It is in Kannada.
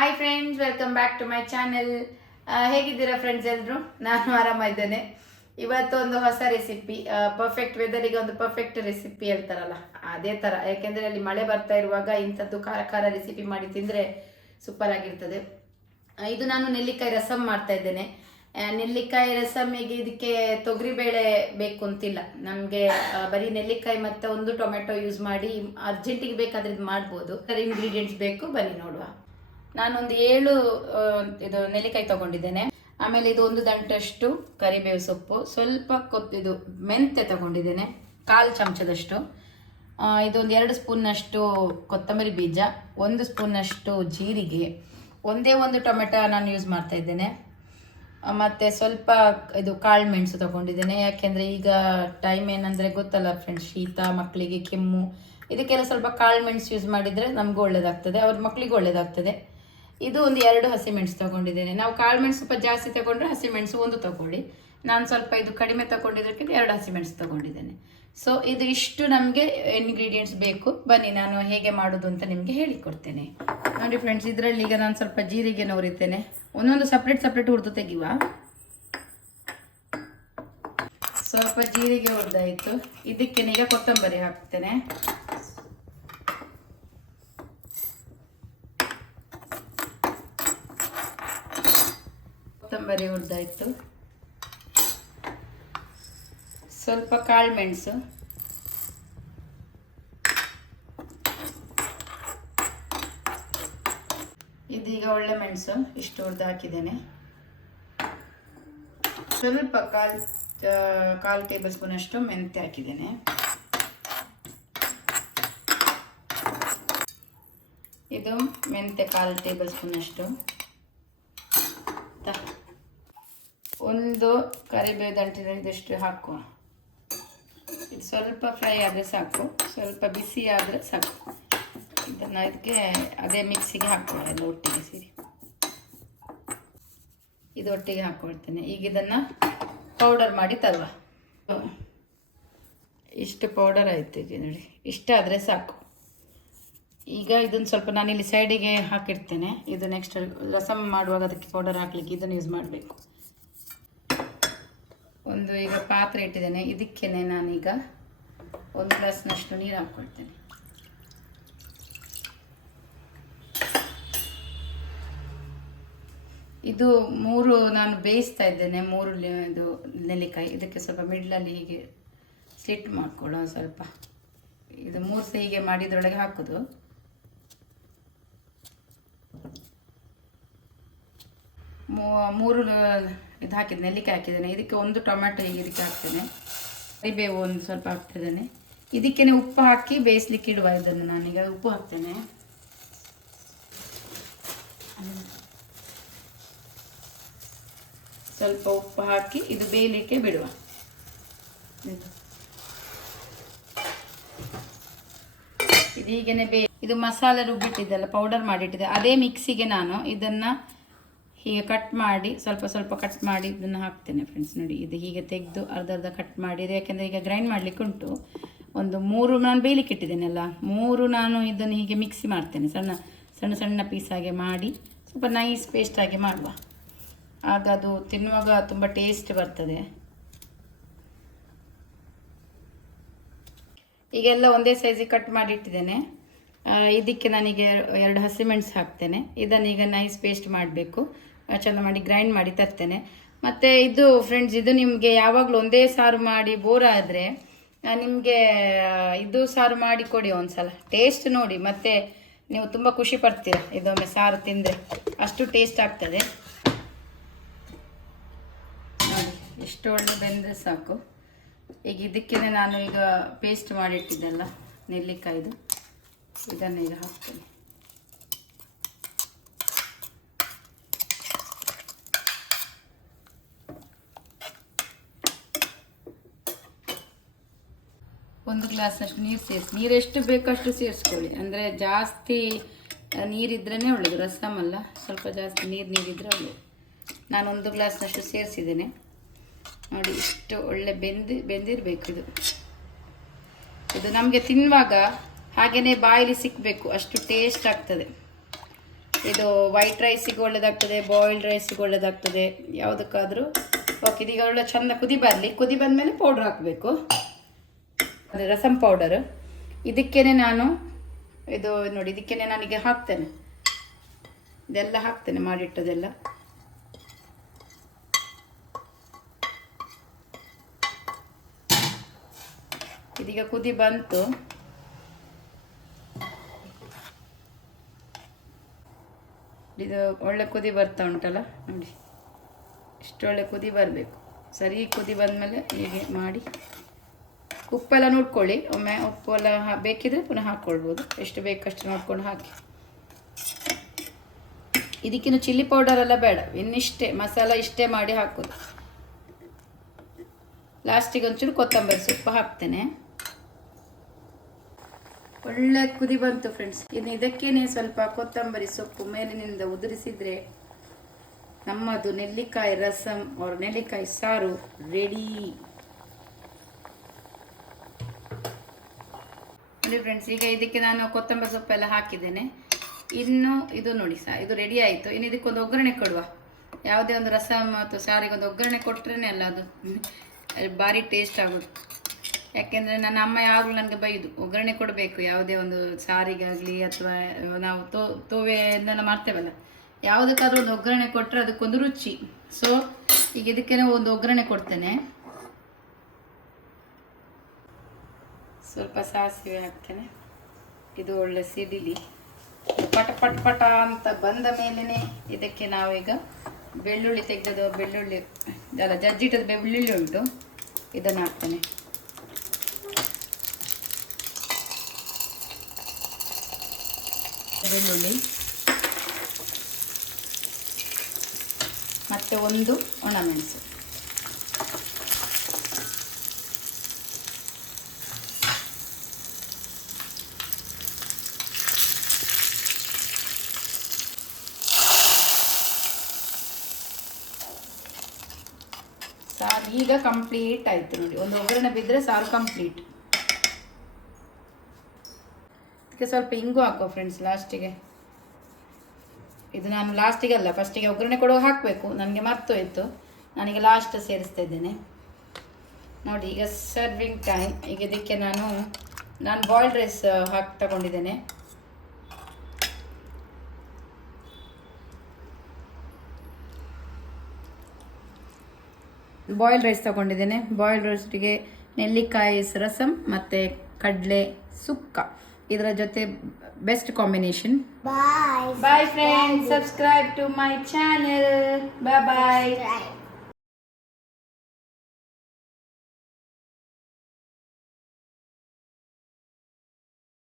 Hi friends, welcome back to my channel. ಹೇಗಿದ್ದೀರಾ ಫ್ರೆಂಡ್ಸ್? ಎಲ್ಲರೂ ನಾನು ಆರಾಮಿದ್ದೇನೆ. ಇವತ್ತು ಒಂದು ಹೊಸ ರೆಸಿಪಿ, ಪರ್ಫೆಕ್ಟ್ ವೆದರಿಗೆ ಒಂದು ಪರ್ಫೆಕ್ಟ್ ರೆಸಿಪಿ ಹೇಳ್ತಾರಲ್ಲ ಅದೇ ಥರ. ಯಾಕೆಂದರೆ ಅಲ್ಲಿ ಮಳೆ ಬರ್ತಾ ಇರುವಾಗ ಇಂಥದ್ದು ಖಾರ ಖಾರ ರೆಸಿಪಿ ಮಾಡಿ ತಿಂದರೆ ಸೂಪರ್ ಆಗಿರ್ತದೆ. ಇದು ನಾನು ನೆಲ್ಲಿಕಾಯಿ ರಸಮ್ ಮಾಡ್ತಾ ಇದ್ದೇನೆ. ನೆಲ್ಲಿಕಾಯಿ ರಸಮ್ಮಿಗೆ ಇದಕ್ಕೆ ತೊಗರಿಬೇಳೆ ಬೇಕು ಅಂತಿಲ್ಲ ನಮಗೆ. ಬರೀ ನೆಲ್ಲಿಕಾಯಿ ಮತ್ತು ಒಂದು ಟೊಮೆಟೊ ಯೂಸ್ ಮಾಡಿ ಅರ್ಜೆಂಟಿಗೆ ಬೇಕಾದ್ರೆ ಇದು ಮಾಡ್ಬೋದು. ಇಂಗ್ರೀಡಿಯೆಂಟ್ಸ್ ಬೇಕು, ಬನ್ನಿ ನೋಡುವ. ನಾನೊಂದು 7 ಇದು ನೆಲ್ಲಿಕಾಯಿ ತಗೊಂಡಿದ್ದೇನೆ. ಆಮೇಲೆ ಇದು 1 ದಂಟಷ್ಟು ಕರಿಬೇವು ಸೊಪ್ಪು, ಸ್ವಲ್ಪ ಇದು ಮೆಂತೆ ತಗೊಂಡಿದ್ದೇನೆ, 1/4 ಚಮಚದಷ್ಟು. ಇದೊಂದು 2 ಸ್ಪೂನ್ನಷ್ಟು ಕೊತ್ತಂಬರಿ ಬೀಜ, 1 ಸ್ಪೂನ್ನಷ್ಟು ಜೀರಿಗೆ, ಒಂದೇ ಒಂದು ಟೊಮೆಟೊ ನಾನು ಯೂಸ್ ಮಾಡ್ತಾ ಇದ್ದೇನೆ. ಮತ್ತು ಸ್ವಲ್ಪ ಇದು ಕಾಳು ಮೆಣಸು ತಗೊಂಡಿದ್ದೇನೆ. ಯಾಕೆಂದರೆ ಈಗ ಟೈಮ್ ಏನಂದರೆ ಗೊತ್ತಲ್ಲ ಫ್ರೆಂಡ್ಸ್, ಶೀತ, ಮಕ್ಕಳಿಗೆ ಕೆಮ್ಮು, ಇದಕ್ಕೆಲ್ಲ ಸ್ವಲ್ಪ ಕಾಳು ಮೆಣಸು ಯೂಸ್ ಮಾಡಿದರೆ ನಮಗೂ ಒಳ್ಳೆಯದಾಗ್ತದೆ, ಅವ್ರ ಮಕ್ಕಳಿಗೂ ಒಳ್ಳೆಯದಾಗ್ತದೆ. ಇದು ಒಂದು 2 ಹಸಿಮೆಣಸು ತಗೊಂಡಿದ್ದೇನೆ. ನಾವು ಕಾಳು ಮೆಣಸು ಸ್ವಲ್ಪ ಜಾಸ್ತಿ ತಗೊಂಡ್ರೆ ಹಸಿಮೆಣಸು 1 ತಗೊಳ್ಳಿ. ನಾನು ಸ್ವಲ್ಪ ಇದು ಕಡಿಮೆ ತಗೊಂಡಿದ್ದಕ್ಕೆ 2 ಹಸಿಮೆಣಸು ತಗೊಂಡಿದ್ದೇನೆ. ಸೊ ಇದು ಇಷ್ಟು ನಮಗೆ ಇಂಗ್ರೀಡಿಯೆಂಟ್ಸ್ ಬೇಕು. ಬನ್ನಿ ನಾನು ಹೇಗೆ ಮಾಡೋದು ಅಂತ ನಿಮಗೆ ಹೇಳಿಕೊಡ್ತೇನೆ. ನೋಡಿ ಫ್ರೆಂಡ್ಸ್, ಇದರಲ್ಲಿ ಈಗ ನಾನು ಸ್ವಲ್ಪ ಜೀರಿಗೆ ಹುರಿತೇನೆ. ಒಂದೊಂದು ಸಪ್ರೇಟ್ ಹುರಿದು ತೆಗಿವ. ಸ್ವಲ್ಪ ಜೀರಿಗೆ ಹುರಿದಾಯಿತು. ಇದಕ್ಕೆ ಈಗ ಕೊತ್ತಂಬರಿ ಹಾಕ್ತೇನೆ. ಕೊತ್ತಂಬರಿ ಹುರಿದಾಯಿತು. ಸ್ವಲ್ಪ ಕಾಳು ಮೆಣಸು, ಇದೀಗ ಒಳ್ಳೆ ಮೆಣಸು ಇಷ್ಟು ಹುರಿದು ಹಾಕಿದ್ದೇನೆ. ಸ್ವಲ್ಪ ಕಾಲು ಟೇಬಲ್ ಸ್ಪೂನ್ ಅಷ್ಟು ಮೆಂತೆ ಹಾಕಿದ್ದೇನೆ. ಇದು ಮೆಂತೆ 1/4 ಟೇಬಲ್ ಸ್ಪೂನ್ ಅಷ್ಟು. ಒಂದು ಕರಿಬೇವು ದಂಟಿನ ಇದಷ್ಟು ಹಾಕುವ. ಇದು ಸ್ವಲ್ಪ ಫ್ರೈ ಆದರೆ ಸಾಕು, ಸ್ವಲ್ಪ ಬಿಸಿ ಆದರೆ ಸಾಕು. ಇದನ್ನು ಇದಕ್ಕೆ ಅದೇ ಮಿಕ್ಸಿಗೆ ಹಾಕುವ, ಎಲ್ಲ ಒಟ್ಟಿಗೆ ಸೇರಿ ಇದು ಒಟ್ಟಿಗೆ ಹಾಕ್ಕೊಳ್ತೇನೆ. ಈಗ ಇದನ್ನು ಪೌಡರ್ ಮಾಡಿ ತರುವ. ಇಷ್ಟು ಪೌಡರ್ ಆಯಿತು. ಈಗ ನೋಡಿ, ಇಷ್ಟಾದರೆ ಸಾಕು. ಈಗ ಇದನ್ನು ಸ್ವಲ್ಪ ನಾನಿಲ್ಲಿ ಸೈಡಿಗೆ ಹಾಕಿರ್ತೇನೆ. ಇದು ನೆಕ್ಸ್ಟ್ ರಸಮ್ ಮಾಡುವಾಗ ಅದಕ್ಕೆ ಪೌಡರ್ ಹಾಕಲಿಕ್ಕೆ ಇದನ್ನು ಯೂಸ್ ಮಾಡಬೇಕು. ಒಂದು ಈಗ ಪಾತ್ರೆ ಇಟ್ಟಿದ್ದೇನೆ. ಇದಕ್ಕೇನೆ ನಾನೀಗ 1 ಗ್ಲಾಸ್ನಷ್ಟು ನೀರು ಹಾಕ್ಕೊಳ್ತೇನೆ. ಇದು 3 ನಾನು ಬೇಯಿಸ್ತಾ ಇದ್ದೇನೆ. 3 ಇದು ನೆಲ್ಲಿಕಾಯಿ. ಇದಕ್ಕೆ ಸ್ವಲ್ಪ ಮಿಡ್ಲಲ್ಲಿ ಹೀಗೆ ಸ್ಲಿಟ್ ಮಾಡ್ಕೊಳ್ಳೋ. ಸ್ವಲ್ಪ ಇದು 3 ಸಹ ಹೀಗೆ ಮಾಡಿ ಇದರೊಳಗೆ ಹಾಕೋದು. ಮೂರು ಇದು ಹಾಕಿದ್ದು ನೆಲ್ಲಿಕಾಯಿ ಹಾಕಿದ್ದೇನೆ. ಇದಕ್ಕೆ 1 ಟೊಮೆಟೊ ಹೀಗೆ ಇದಕ್ಕೆ ಹಾಕ್ತೇನೆ. ಕರಿಬೇವು ಒಂದು ಸ್ವಲ್ಪ ಹಾಕ್ತಿದ್ದೇನೆ. ಇದಕ್ಕೇನೆ ಉಪ್ಪು ಹಾಕಿ ಬೇಯಿಸ್ಲಿಕ್ಕೆ ಇಡುವ. ಇದನ್ನು ನಾನೀಗ ಉಪ್ಪು ಹಾಕ್ತೇನೆ. ಸ್ವಲ್ಪ ಉಪ್ಪು ಹಾಕಿ ಇದು ಬೇಯಲಿಕ್ಕೆ ಬಿಡುವ. ಇದು ಹೀಗೇನೆ ಇದು ಮಸಾಲೆ ರುಬ್ಬಿಟ್ಟಿದ್ದೆಲ್ಲ ಪೌಡರ್ ಮಾಡಿಟ್ಟಿದ್ದೆ. ಅದೇ ಮಿಕ್ಸಿಗೆ ನಾನು ಇದನ್ನು ಹೀಗೆ ಕಟ್ ಮಾಡಿ ಸ್ವಲ್ಪ ಕಟ್ ಮಾಡಿ ಇದನ್ನು ಹಾಕ್ತೇನೆ ಫ್ರೆಂಡ್ಸ್. ನೋಡಿ, ಇದು ಹೀಗೆ ತೆಗೆದು ಅರ್ಧ ಕಟ್ ಮಾಡಿದೆ. ಯಾಕೆಂದರೆ ಈಗ ಗ್ರೈಂಡ್ ಮಾಡಲಿಕ್ಕೆ ಉಂಟು. ಒಂದು 3 ನಾನು ಬೇಯಲಿಕ್ಕೆ ಇಟ್ಟಿದ್ದೇನೆಲ್ಲ, 3 ನಾನು ಇದನ್ನು ಹೀಗೆ ಮಿಕ್ಸಿ ಮಾಡ್ತೇನೆ. ಸಣ್ಣ ಪೀಸಾಗೆ ಮಾಡಿ ಸ್ವಲ್ಪ ನೈಸ್ ಪೇಸ್ಟಾಗಿ ಮಾಡುವ. ಆಗ ಅದು ತಿನ್ನುವಾಗ ತುಂಬ ಟೇಸ್ಟ್ ಬರ್ತದೆ. ಈಗೆಲ್ಲ ಒಂದೇ ಸೈಜಿಗೆ ಕಟ್ ಮಾಡಿ ಇಟ್ಟಿದ್ದೇನೆ. ಇದಕ್ಕೆ ನಾನೀಗ 2 ಹಸಿಮೆಣಸು ಹಾಕ್ತೇನೆ. ಇದನ್ನು ಈಗ ನೈಸ್ ಪೇಸ್ಟ್ ಮಾಡಬೇಕು. ಚೆಂದ ಮಾಡಿ ಗ್ರೈಂಡ್ ಮಾಡಿ ತರ್ತೇನೆ. ಮತ್ತು ಇದು ಫ್ರೆಂಡ್ಸ್, ಇದು ನಿಮಗೆ ಯಾವಾಗಲೂ ಒಂದೇ ಸಾರು ಮಾಡಿ ಬೋರ್ ಆದರೆ ನಿಮಗೆ ಇದು ಸಾರು ಮಾಡಿ ಕೊಡಿ ಒಂದ್ಸಲ, ಟೇಸ್ಟ್ ನೋಡಿ. ಮತ್ತು ನೀವು ತುಂಬ ಖುಷಿ ಪಡ್ತೀರ ಇದೊಮ್ಮೆ ಸಾರು ತಿಂದರೆ, ಅಷ್ಟು ಟೇಸ್ಟ್ ಆಗ್ತದೆ. ನೋಡಿ, ಎಷ್ಟು ಒಳ್ಳೆ ಬೆಂದರೆ ಸಾಕು. ಈಗ ಇದಕ್ಕೇ ನಾನು ಈಗ ಪೇಸ್ಟ್ ಮಾಡಿಟ್ಟಿದ್ದೆಲ್ಲ ನೆಲ್ಲಿಕಾಯ್ದು ಇದನ್ನು ಈಗ ಹಾಕ್ತೇನೆ. ಒಂದು ಗ್ಲಾಸ್ನಷ್ಟು ನೀರು ಸೇರಿಸಿ, ನೀರು ಎಷ್ಟು ಬೇಕಷ್ಟು ಸೇರಿಸ್ಕೊಳ್ಳಿ. ಅಂದರೆ ಜಾಸ್ತಿ ನೀರಿದ್ರೇ ಒಳ್ಳೆಯದು, ರಸಮಲ್ಲ. ಸ್ವಲ್ಪ ಜಾಸ್ತಿ ನೀರಿದ್ದರೆ ಒಳ್ಳೆಯದು. ನಾನು 1 ಗ್ಲಾಸ್ನಷ್ಟು ಸೇರಿಸಿದ್ದೇನೆ. ನೋಡಿ, ಇಷ್ಟು ಒಳ್ಳೆ ಬೆಂದಿರಬೇಕು. ಇದು ನಮಗೆ ತಿನ್ನುವಾಗ ಹಾಗೆಯೇ ಬಾಯಲ್ಲಿ ಸಿಕ್ಕಬೇಕು, ಅಷ್ಟು ಟೇಸ್ಟ್ ಆಗ್ತದೆ. ಇದು ವೈಟ್ ರೈಸಿಗೆ ಒಳ್ಳೆಯದಾಗ್ತದೆ, ಬಾಯ್ಲ್ಡ್ ರೈಸಿಗೆ ಒಳ್ಳೆಯದಾಗ್ತದೆ, ಯಾವುದಕ್ಕಾದರೂ ಓಕೆ. ಇದೀಗ ಒಳ್ಳೆ ಚೆಂದ ಕುದಿ ಬರಲಿ. ಕುದಿ ಬಂದಮೇಲೆ ಪೌಡ್ರ್ ಹಾಕಬೇಕು, ಅಂದರೆ ರಸಮ್ ಪೌಡರ್. ಇದಕ್ಕೇ ನಾನು ಇದು ನೋಡಿ, ಇದಕ್ಕೇ ನಾನೀಗ ಹಾಕ್ತೇನೆ, ಇದೆಲ್ಲ ಹಾಕ್ತೇನೆ ಮಾಡಿಟ್ಟದೆಲ್ಲ. ಇದೀಗ ಕುದಿ ಬಂತು. ಇದು ಒಳ್ಳೆ ಕುದಿ ಬರ್ತಾ ಉಂಟಲ್ಲ ನೋಡಿ, ಇಷ್ಟು ಒಳ್ಳೆ ಕುದಿ ಬರಬೇಕು. ಸರಿ ಕುದಿ ಬಂದಮೇಲೆ ಹೀಗೆ ಮಾಡಿ ಉಪ್ಪೆಲ್ಲ ನೋಡ್ಕೊಳ್ಳಿ. ಒಮ್ಮೆ ಉಪ್ಪು ಎಲ್ಲ ಬೇಕಿದ್ರೆ ಪುನಃ ಹಾಕ್ಕೊಳ್ಬೋದು, ಎಷ್ಟು ಬೇಕಷ್ಟು ನೋಡ್ಕೊಂಡು ಹಾಕಿ. ಇದಕ್ಕಿನ್ನು ಚಿಲ್ಲಿ ಪೌಡರ್ ಎಲ್ಲ ಬೇಡ, ಇನ್ನಿಷ್ಟೇ ಮಸಾಲ ಇಷ್ಟೇ ಮಾಡಿ ಹಾಕೋದು. ಲಾಸ್ಟಿಗೆ ಒಂಚೂರು ಕೊತ್ತಂಬರಿ ಸೊಪ್ಪು ಹಾಕ್ತೇನೆ. ಒಳ್ಳೆ ಕುದಿ ಬಂತು ಫ್ರೆಂಡ್ಸ್. ಇನ್ನು ಇದಕ್ಕೇನೆ ಸ್ವಲ್ಪ ಕೊತ್ತಂಬರಿ ಸೊಪ್ಪು ಮೇಲಿನಿಂದ ಉದುರಿಸಿದ್ರೆ ನಮ್ಮದು ನೆಲ್ಲಿಕಾಯಿ ರಸಂ or ನೆಲ್ಲಿಕಾಯಿ ಸಾರು ರೆಡಿ. ನೋಡಿ ಫ್ರೆಂಡ್ಸ್, ಈಗ ಇದಕ್ಕೆ ನಾನು ಕೊತ್ತಂಬರಿ ಸೊಪ್ಪೆಲ್ಲ ಹಾಕಿದ್ದೇನೆ. ಇನ್ನು ಇದು ನೋಡಿ ಇದು ರೆಡಿ ಆಯಿತು. ಇನ್ನು ಇದಕ್ಕೊಂದು ಒಗ್ಗರಣೆ ಕೊಡುವ. ಯಾವುದೇ ಒಂದು ರಸಂ ಅಥವಾ ಸಾರಿಗೆ ಒಂದು ಒಗ್ಗರಣೆ ಕೊಟ್ಟರೆ ಅಲ್ಲ ಅದು ಭಾರಿ ಟೇಸ್ಟ್ ಆಗೋದು. ಯಾಕೆಂದರೆ ನನ್ನ ಅಮ್ಮ ಯಾವಾಗಲೂ ನನಗೆ ಬೈದು, ಒಗ್ಗರಣೆ ಕೊಡಬೇಕು ಯಾವುದೇ ಒಂದು ಸಾರಿಗಾಗಲಿ ಅಥವಾ ನಾವು ತೋವೆಯನ್ನೆಲ್ಲ ಮಾಡ್ತೇವಲ್ಲ, ಯಾವುದಕ್ಕಾದ್ರೂ ಒಂದು ಒಗ್ಗರಣೆ ಕೊಟ್ಟರೆ ಅದಕ್ಕೊಂದು ರುಚಿ. ಸೊ ಈಗ ಇದಕ್ಕೇನೆ ಒಂದು ಒಗ್ಗರಣೆ ಕೊಡ್ತೇನೆ. ಸ್ವಲ್ಪ ಸಾಸಿವೆ ಹಾಕ್ತೇನೆ. ಇದು ಒಳ್ಳೆ ಸಿಡಿಲಿ ಪಟ ಪಟ ಪಟ ಅಂತ ಬಂದ ಮೇಲೇ ಇದಕ್ಕೆ ನಾವೀಗ ಬೆಳ್ಳುಳ್ಳಿ ತೆಗೆದದು, ಬೆಳ್ಳುಳ್ಳಿ ಇದೆಲ್ಲ ಜಜ್ಜಿಟ್ಟದ ಬೆಳ್ಳುಳ್ಳಿ ಉಂಟು, ಇದನ್ನು ಹಾಕ್ತೇನೆ. ಬೆಳ್ಳುಳ್ಳಿ ಮತ್ತು ಒಂದು ಒಣಮೆಣಸು. ಸಾರು ಈಗ ಕಂಪ್ಲೀಟ್ ಆಯಿತು ನೋಡಿ. ಒಂದು ಒಗ್ಗರಣೆ ಬಿದ್ದರೆ ಸಾರು ಕಂಪ್ಲೀಟ್. ಅದಕ್ಕೆ ಸ್ವಲ್ಪ ಇಂಗು ಹಾಕೋ ಫ್ರೆಂಡ್ಸ್ ಲಾಸ್ಟಿಗೆ. ಇದು ನಾನು ಲಾಸ್ಟಿಗೆ ಅಲ್ಲ, ಫಸ್ಟಿಗೆ ಒಗ್ಗರಣೆ ಕೊಡುವಾಗ ಹಾಕಬೇಕು, ನನಗೆ ಮರ್ತೋಯ್ತು. ನಾನೀಗ ಲಾಸ್ಟ್ ಸೇರಿಸ್ತಾ ಇದ್ದೇನೆ ನೋಡಿ. ಈಗ ಸರ್ವಿಂಗ್ ಟೈಮ್. ಈಗ ಇದಕ್ಕೆ ನಾನು ಬಾಯ್ಲ್ಡ್ ರೈಸ್ ತಗೊಂಡಿದ್ದೇನೆ. ಬಾಯ್ಲ್ಡ್ ರೈಸ್ ತಗೊಂಡಿದ್ದೇನೆ. ಬಾಯ್ಲ್ಡ್ ರೈಸ್ಗೆ ನೆಲ್ಲಿಕಾಯಿ ರಸಂ ಮತ್ತು ಕಡಲೆ ಸುಕ್ಕ, ಇದರ ಜೊತೆ best combination. Bye friends, subscribe to my channel. Bye bye.